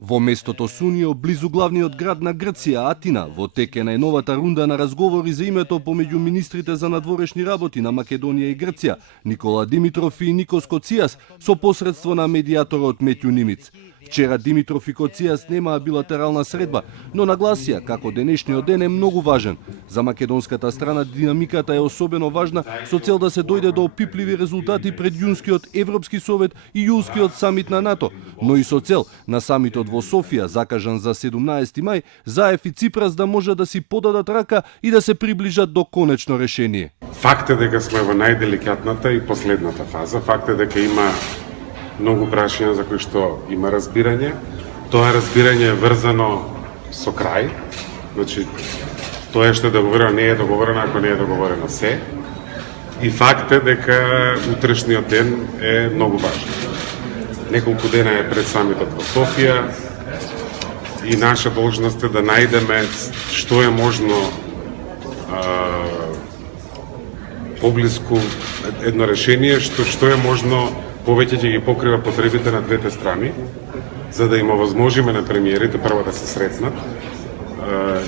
Во местото Сунио, близу главниот град на Грција, Атина, во тек е најновата рунда на разговори за името помеѓу министрите за надворешни работи на Македонија и Грција, Никола Димитров и Никос Коцијас, со посредство на медијаторот Метју Нимиц. Вчера Димитров и Коцијас немаа билатерална средба, но нагласија како денешниот ден е многу важен. За македонската страна динамиката е особено важна со цел да се дојде до опипливи резултати пред јунскиот Европски совет и јулскиот самит на НАТО, но и со цел на самитот во Софија, закажан за 17 мај, Заев и Ципрас да може да си подадат рака и да се приближат до конечно решение. Факт е дека сме во најделикатната и последната фаза. Факт е дека има многу прашања за кои што има разбирање. Тоа разбирање е врзано со крај. Значи, тоа што е договорено не е договорено ако не е договорено се. И факт е дека утрешниот ден е многу важен. Неколку дена е пред самитот во Софија и наша должност е да најдеме што е можно поблиску едно решение, што е можно повеќе ќе ги покрива потребите на двете страни, за да им овозможиме на премиерите прво да се сретнат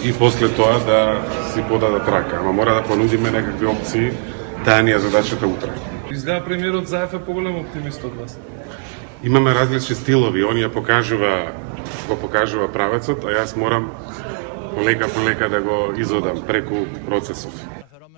и после тоа да си подадат рака. Ама мора да понудиме некакви опции, таа ни е задачата утре. Изгледа премиерот Заев е поголем оптимист од вас. Имаме различни стилови, он ја го покажува правецот, а јас морам полека да го изводам преку процесов.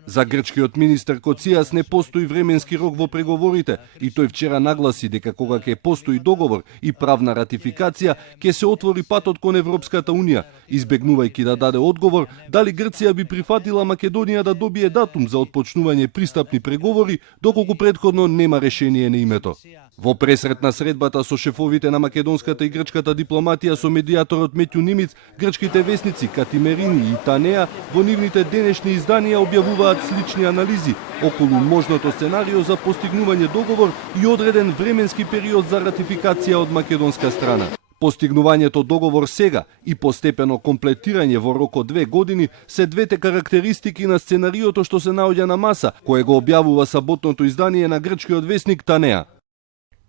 За грчкиот министер Коцијас не постои временски рок во преговорите и тој вчера нагласи дека кога ќе постои договор и правна ратификација, ќе се отвори патот кон Европската унија, избегнувајќи да даде одговор дали Грција би прифатила Македонија да добие датум за отпочнување пристапни преговори, доколку претходно нема решение на името. Во пресрет на средбата со шефовите на македонската и грчката дипломатија со медијаторот Метју Нимиц, грчките весници Катимерини и Танеа во нивните денешни изданија објавуваат слични анализи околу можното сценарио за постигнување договор и одреден временски период за ратификација од македонска страна. Постигнувањето договор сега и постепено комплетирање во рок од 2 години се двете карактеристики на сценариото што се наоѓа на маса, кое го објавува саботното издание на грчкиот весник Танеа.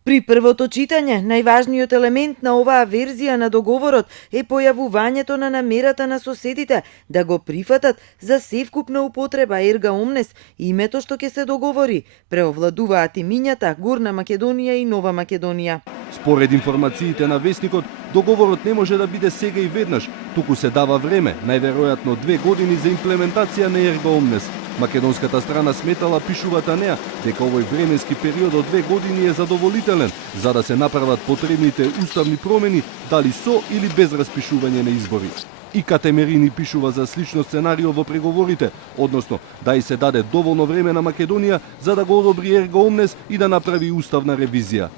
При првото читање, најважниот елемент на оваа верзија на договорот е појавувањето на намерата на соседите да го прифатат за севкупна употреба ерга омнес името што ќе се договори. Преовладуваат имињата Горна Македонија и Нова Македонија. Според информациите на весникот, договорот не може да биде сега и веднаш, туку се дава време, најверојатно 2 години за имплементација на ерга омнес. Македонската страна сметала, пишува Танеа, дека овој временски период од 2 години е задоволителен за да се направат потребните уставни промени, дали со или без распишување на избори. И Катемерини пишува за слично сценарио во преговорите, односно да и се даде доволно време на Македонија за да го одобри ерга омнес и да направи уставна ревизија.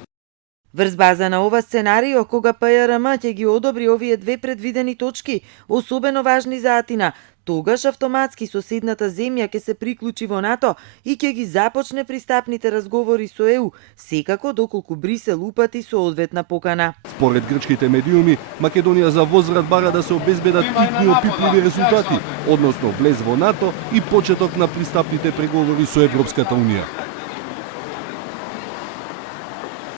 Врз база на ова сценарио, кога ПРМ ќе ги одобри овие 2 предвидени точки, особено важни за Атина, тогаш автоматски соседната земја ќе се приклучи во НАТО и ќе ги започне пристапните разговори со ЕУ, секако доколку Брисел упати соодветна покана. Според грчките медиуми, Македонија за возврат бара да се обезбедат итни опипливи резултати, односно влез во НАТО и почеток на пристапните преговори со Европската унија.